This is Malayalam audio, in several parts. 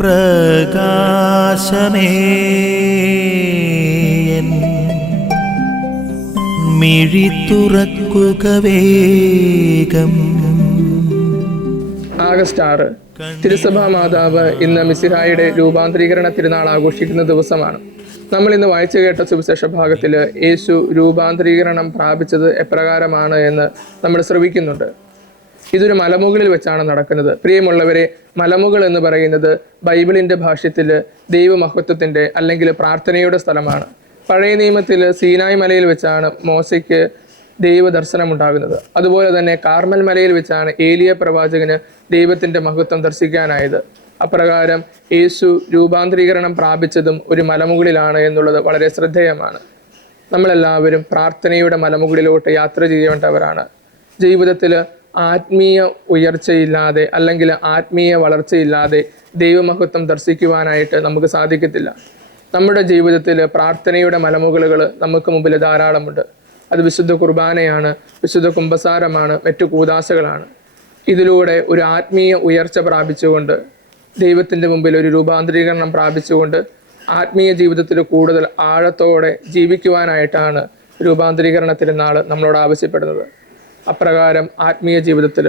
പ്രകാശമേ മിഴി തുറക്കുക വേഗം. ആഗസ്റ്റ് 6 തിരുസഭാ മാതാവ് ഇന്ന് മിശിഹായുടെ രൂപാന്തരീകരണ തിരുനാൾ ആഘോഷിക്കുന്ന ദിവസമാണ്. നമ്മൾ ഇന്ന് വായിച്ചു കേട്ട സുവിശേഷ ഭാഗത്തിൽ യേശു രൂപാന്തരീകരണം പ്രാപിച്ചത് എപ്രകാരമാണ് എന്ന് നമ്മൾ ശ്രവിക്കുന്നുണ്ട്. ഇതൊരു മലമുകളിൽ വെച്ചാണ് നടക്കുന്നത്. പ്രിയമുള്ളവരെ, മലമുകൾ എന്ന് പറയുന്നത് ബൈബിളിൻ്റെ ഭാഷ്യത്തിൽ ദൈവമഹത്വത്തിൻ്റെ അല്ലെങ്കിൽ പ്രാർത്ഥനയുടെ സ്ഥലമാണ്. പഴയ നിയമത്തിൽ സീനായ് മലയിൽ വെച്ചാണ് മോശയ്ക്ക് ദൈവദർശനമുണ്ടാകുന്നത്. അതുപോലെ തന്നെ കാർമൽ മലയിൽ വെച്ചാണ് ഏലിയ പ്രവാചകന് ദൈവത്തിൻ്റെ മഹത്വം ദർശിക്കാനായത്. അപ്രകാരം യേശു രൂപാന്തരീകരണം പ്രാപിച്ചതും ഒരു മലമുകളിലാണ് എന്നുള്ളത് വളരെ ശ്രദ്ധേയമാണ്. നമ്മളെല്ലാവരും പ്രാർത്ഥനയുടെ മലമുകളിലോട്ട് യാത്ര ചെയ്യേണ്ടവരാണ്. ജീവിതത്തിൽ ആത്മീയ ഉയർച്ചയില്ലാതെ അല്ലെങ്കിൽ ആത്മീയ വളർച്ചയില്ലാതെ ദൈവമഹത്വം ദർശിക്കുവാനായിട്ട് നമുക്ക് സാധിക്കത്തില്ല. നമ്മുടെ ജീവിതത്തിൽ പ്രാർത്ഥനയുടെ മലമുകളുകൾ നമുക്ക് മുമ്പിൽ ധാരാളമുണ്ട്. അത് വിശുദ്ധ കുർബാനയാണ്, വിശുദ്ധ കുമ്പസാരമാണ്, മറ്റു കൂദാശകളാണ്. ഇതിലൂടെ ഒരു ആത്മീയ ഉയർച്ച പ്രാപിച്ചുകൊണ്ട് ദൈവത്തിൻ്റെ മുമ്പിൽ ഒരു രൂപാന്തരീകരണം പ്രാപിച്ചുകൊണ്ട് ആത്മീയ ജീവിതത്തിൽ കൂടുതൽ ആഴത്തോടെ ജീവിക്കുവാനായിട്ടാണ് രൂപാന്തരീകരണ തിരുനാൾ നമ്മളോട് ആവശ്യപ്പെടുന്നത്. അപ്രകാരം ആത്മീയ ജീവിതത്തിൽ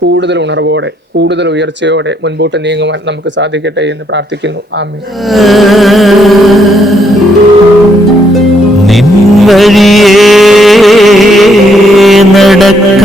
കൂടുതൽ ഉണർവോടെ കൂടുതൽ ഉയർച്ചയോടെ മുൻപോട്ട് നീങ്ങുവാൻ നമുക്ക് സാധിക്കട്ടെ എന്ന് പ്രാർത്ഥിക്കുന്നു. ആമേൻ. നിൻ വഴിയേ നടക്ക